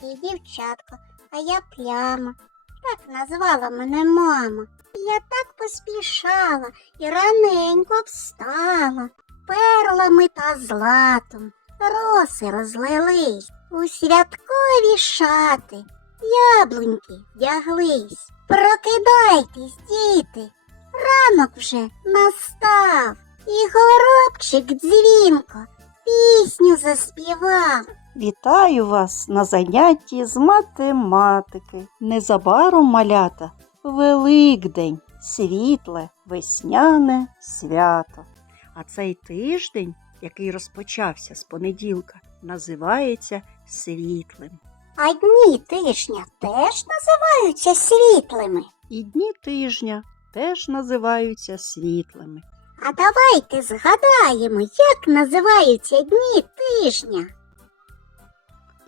такий дівчатко, а я пляма. Так назвала мене мама. Я так поспішала і раненько встала. Перлами та златом роси розлились у святкові шати. Яблуньки вдяглись. Прокидайтесь, діти. Ранок вже настав, і горобчик дзвінко пісню заспівав. Вітаю вас на занятті з математики. Незабаром малята. Великдень, світле, весняне свято. А цей тиждень, який розпочався з понеділка, називається світлим. А дні тижня теж називаються світлими. І дні тижня теж називаються світлими. А давайте згадаємо, як називаються дні тижня.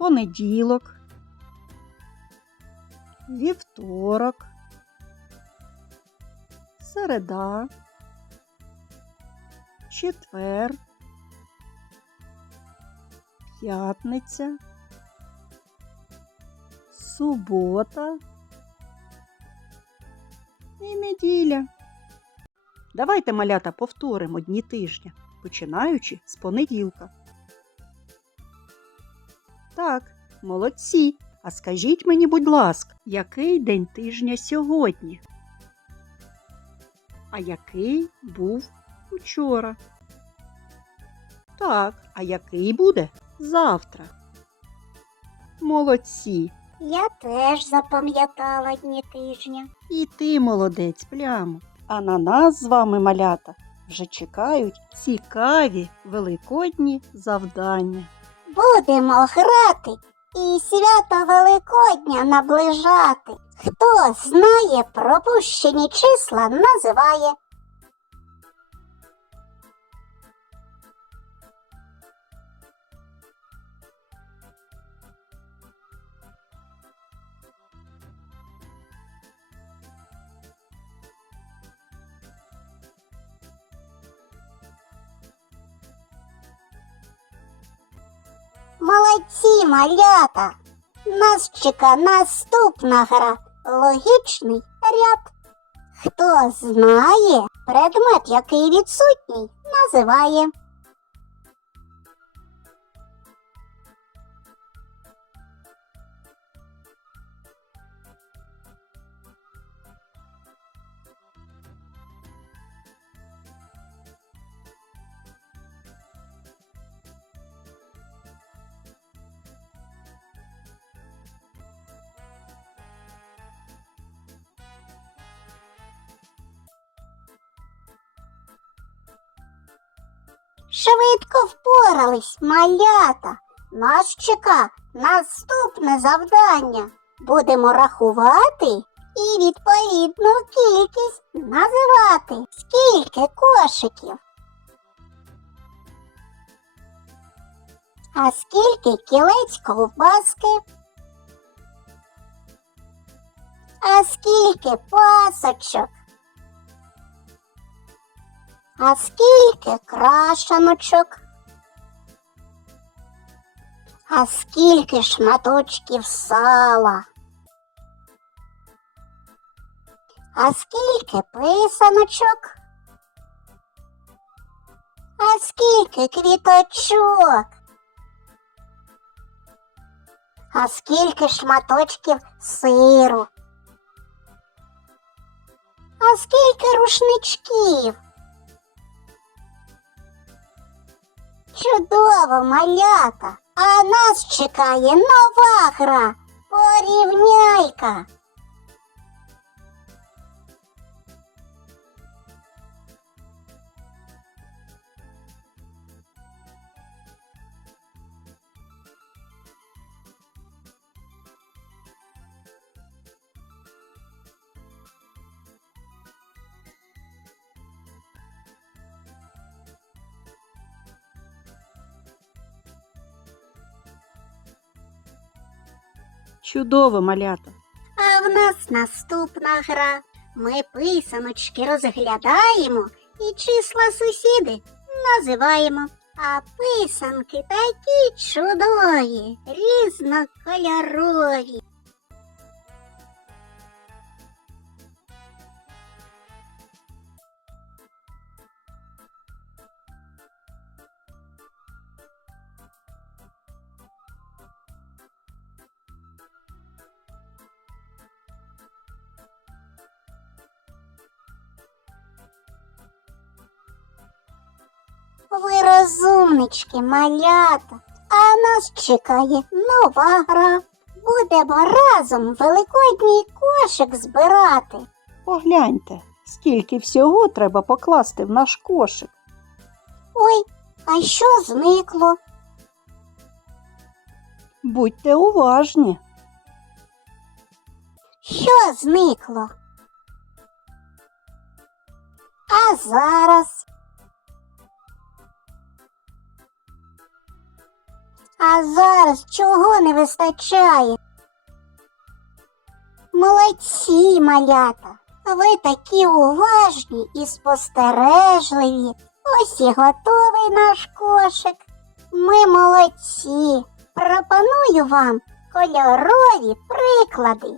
Понеділок, вівторок, середа, четвер, п'ятниця, субота і неділя. Давайте, малята, повторимо дні тижня, починаючи з понеділка. Так, молодці. А скажіть мені, будь ласка, який день тижня сьогодні? А який був учора? Так, а який буде завтра? Молодці. Я теж запам'ятала дні тижня. І ти молодець, плямо. А на нас з вами, малята, вже чекають цікаві великодні завдання. Будемо грати і свято Великодня наближати. Хто знає пропущені числа, називає. Молодці, малята! Нас чека наступна гра. Логічний ряд. Хто знає предмет, який відсутній, називає. Швидко впорались, малята. Нас чека наступне завдання. Будемо рахувати і відповідну кількість називати. Скільки кошиків? А скільки кілець ковбаски? А скільки пасочок? А скільки крашаночок? А скільки шматочків сала? А скільки писаночок? А скільки квіточок? А скільки шматочків сиру? А скільки рушничків? Чудово, малята! А нас чекає нова гра. Порівняйка. Чудово, малята. А в нас наступна гра. Ми писаночки розглядаємо і числа сусіди називаємо. А писанки такі чудові, різнокольорові. Ви розумнички, малята, а нас чекає нова гра. Будемо разом великодній кошик збирати. Погляньте, скільки всього треба покласти в наш кошик. Ой, а що зникло? Будьте уважні. Що зникло? А зараз? А зараз чого не вистачає? Молодці, малята! Ви такі уважні і спостережливі. Ось і готовий наш кошик. Ми молодці. Пропоную вам кольорові приклади.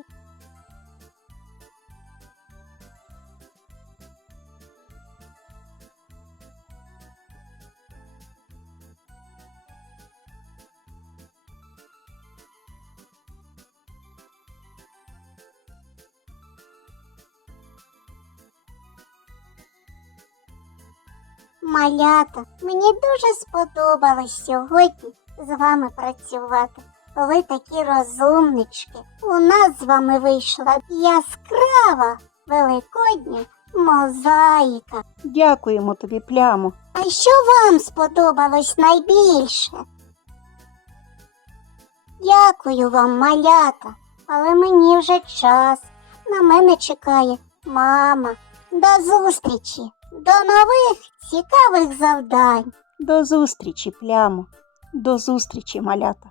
Малята, мені дуже сподобалось сьогодні з вами працювати. Ви такі розумнички. У нас з вами вийшла яскрава великодня мозаїка. Дякуємо тобі, плямо. А що вам сподобалось найбільше? Дякую вам, малята, але мені вже час. На мене чекає мама. До зустрічі, до нових цікавих завдань. До зустрічі, плямо. До зустрічі, малята.